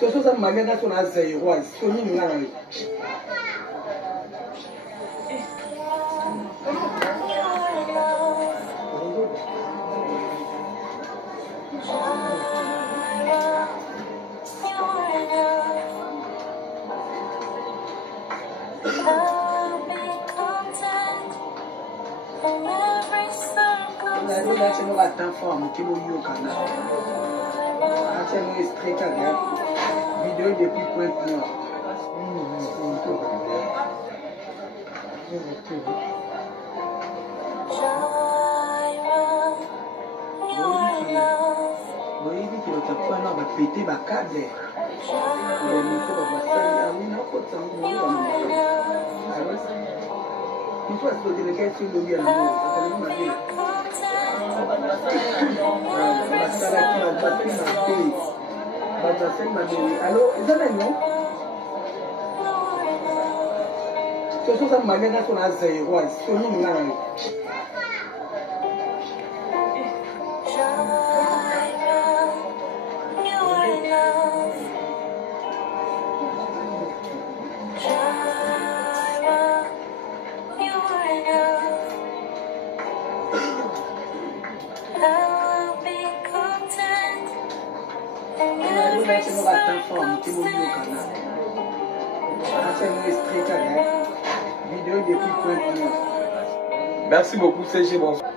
Ce sont des magasins sur la zéro, c'est une minute. Là, c'est nous attend forme qui nous y au canal. C'est nous extrait vidéo depuis point de nord. Voyez que le tapon va péter ma cadre. Le micro va faire oui non pas ça une fois que le gars sur le bien alors, ils ont non? Ce sont des magasins sur la zéro, c'est une minute. Merci beaucoup, CG. Bonsoir.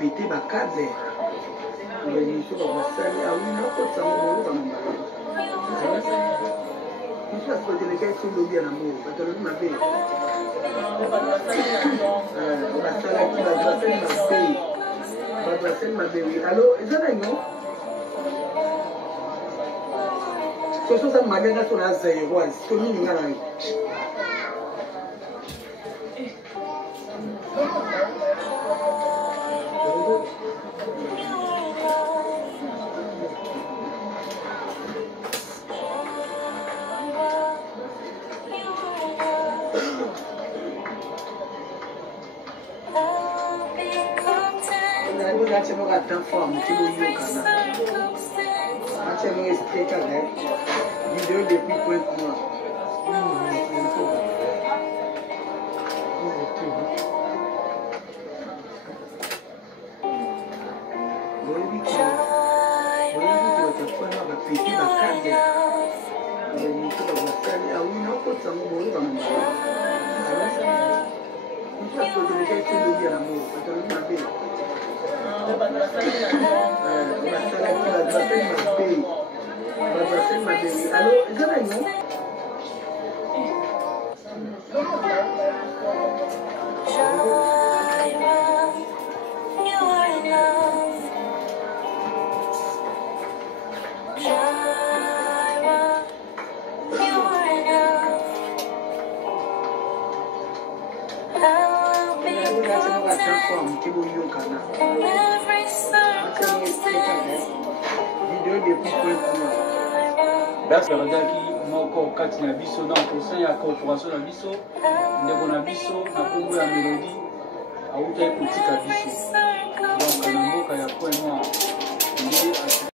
péter ma cadre. Le micro va faire oui non pas ça une fois que le gars sur le bien amour, parce que le m'a fait. On va faire qui va faire ma paye. Va faire ma paye. Alors, ils ont non? Ce sont des magasins sur la zéro, c'est une minute. C'est nous attend forme qui nous y au canal. C'est nous extrait vidéo depuis point de nord. Voyez que le tapon va péter ma cadre. Le micro va faire oui non pas ça une fois que le gars sur le bien amour, parce que le m'a fait. On va faire ma paye. On va faire ma paye. Alors, ils ont non? Merci à moko kati na biso na conseil ya corporation na biso ndeko na biso na kombo ya Melodie auta kotika biso donc na mboka ya point noir